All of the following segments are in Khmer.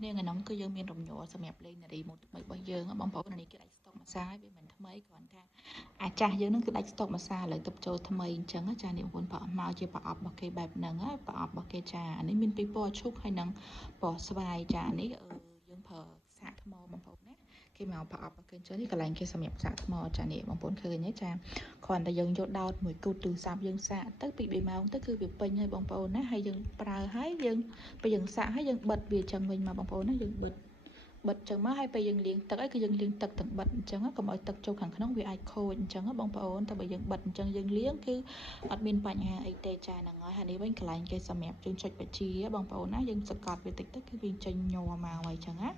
គ្នាថ្ងៃហ្នឹងគឺយើងមានរំញ័រសម្រាប់លេងនារីមួយរបស់យើងបងប្អូននេះគឺដាច់ស្តុកមួយសាយវាមិនថ្មីគ្រាន់តែអាចស់យើងនឹងគឺដាច់ស្តុកមួយសាឥឡូវទៅចូលថ្មីអញ្ចឹងចានេះបងប្អូនប្រអប់មកជាប្រអប់របស់គេបែបហ្នឹងប្រអប់របស់គេចានេះមានពីរពណ៌ឈូកហើយនឹងពណ៌ស្វាយចានេះយើងប្រើសាកថ្មបងប្អូនណាគេមកប្រអប់របស់គេអញ្ចឹងនេះកន្លែងគេសម្រាប់សាកថ្មចានេះបងប្អូនឃើញទេចាគ្រាន់តែយើងយកដោតមួយគូតទូរស័ព្ទយើងសាកទៅពី2ម៉ោងទៅគឺវាពេញហើយបងប្អូនណាហើយយើងប្រើហើយយើងពេលយើងសាកហើយយើងបិទវាចឹងវិញមកបងប្អូនណាយើងបិទចឹងមកហើយពេលយើងលាងទឹកហើយគឺយើងលាងទឹកទាំងបិទអញ្ចឹងកុំឲ្យទឹកចូលខាងក្នុងវាអាចខូចអញ្ចឹងបងប្អូនតែបើយើងបិទអញ្ចឹងយើងលាងគឺអត់មានបញ្ហាអីទេចាហ្នឹងហើយនេះវិញកន្លែងគេសម្រាប់យើងចុចបជាបងប្អូនណាយើងសកត់វាតិចទៅគឺវាចេញញ័រមកហើយអញ្ចឹងណា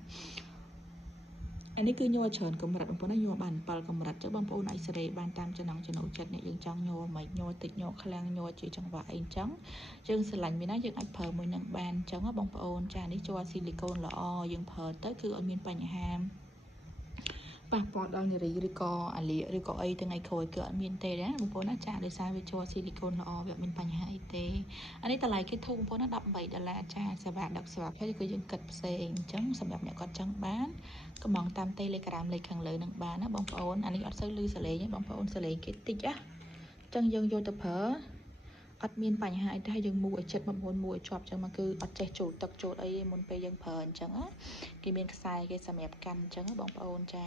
អានេះគឺញ័រច្រើនកម្រិតបងប្អូនណាញ័របាន7កម្រិតចឹងបងប្អូនអាចសេរីបានតាមចំណង់ចំណូលចិត្តអ្នកយើងចង់ញ័រមិនញ័រតិចញ័រខ្លាំងញ័រជាចង្វាក់អីអញ្ចឹងយើងស្រឡាញ់វាណាយើងអាចប្រើមួយនឹងបានអញ្ចឹងបងប្អូនចានេះជ័រស៊ីលីកូនល្អយើងប្រើទៅគឺអត់មានបញ្ហាប៉ះពាល់ដល់នារីឬក៏អាលៀកឬក៏អីថ្ងៃក្រោយគឺអត់មានទេណាបងប្អូនណាចាដោយសារវាជ័រស៊ីលីកូនល្អវាអត់មានបញ្ហាអីទេអានេះតម្លៃគេធូរបងប្អូនណា$18ចាសេវាដឹកសេវាភេទគឺយើងគិតផ្សេងអញ្ចឹងសម្រាប់អ្នកគាត់ចង់បានកំងតាម Telegram លេខខាងលើនឹងបានណាបងប្អូនអានេះអត់សូវឮសលេងទេបងប្អូនសលេងគេតិចអញ្ចឹងយើងយកទៅប្រើអត់មានបញ្ហាអីទេយើងមូរឲ្យចិត្តបងប្អូនមូរឲ្យជាប់អញ្ចឹងមកគឺអត់ចេះចូលទឹកចូលអីមុនពេលយើងប្រើអញ្ចឹងគេមានខ្សែគេសម្រាប់កាន់អញ្ចឹងបងប្អូនចា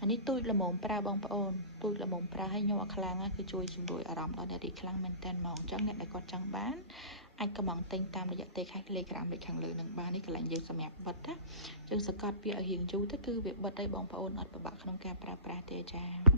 អានេះទូចល្មមប្រើបងប្អូនទូចល្មមប្រើឲ្យញ័រខ្លាំងគឺជួយជំនួយអារម្មណ៍ដល់អ្នករីខ្លាំងមែនតើហ្មងអញ្ចឹងអ្នកដែលគាត់ចង់បានអាចកំងទិញតាមរយៈTelegram លេខខាងលើនឹងបាននេះកន្លែងយើងសម្រាប់បិទណាយើងសកត់វាឲ្យរៀងយូរទៅគឺវាបិទឲ្យបងប្អូនអត់ពិបាកក្នុងការប្រើប្រាស់ទេចា